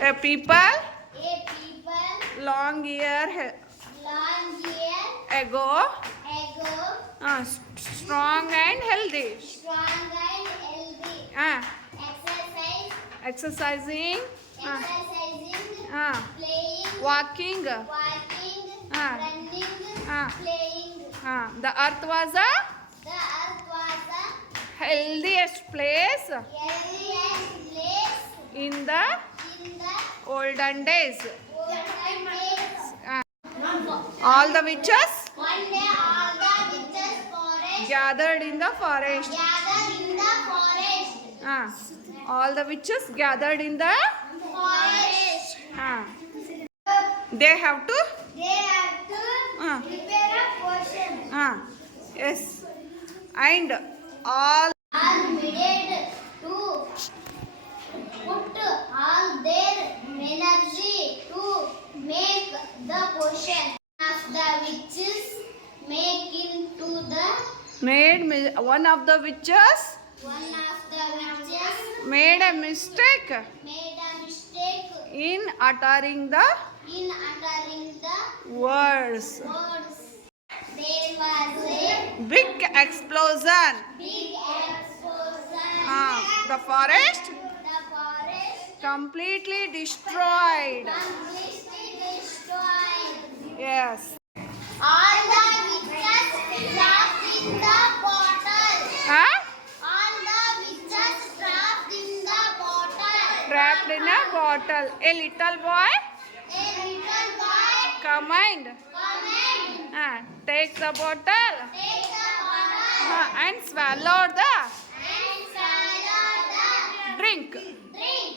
A people A people long year long year ago ago strong and healthy. strong and healthy. Uh, Exercise, exercising, exercising, playing, walking. walking, running, playing. The earth was a The earth was the healthiest place healthiest place in the in the olden days. olden days. All the witches One day all the witches forest gathered in the forest. gathered in the forest. All the witches gathered in the Forest. they have to They have to prepare a potion. yes, and all All needed to put all their energy to make the potion. Of the witches make into the one of the witches one of the witches made a mistake made a mistake in uttering the in uttering the words. words. There was a Big explosion. big explosion. The forest The forest completely destroyed. completely destroyed. Yes. All the witches trapped in the bottle. All the witches trapped in the bottle. Trapped in a bottle. A little boy A little boy come and come and take the bottle take the bottle and swallow the and swallow the drink. drink.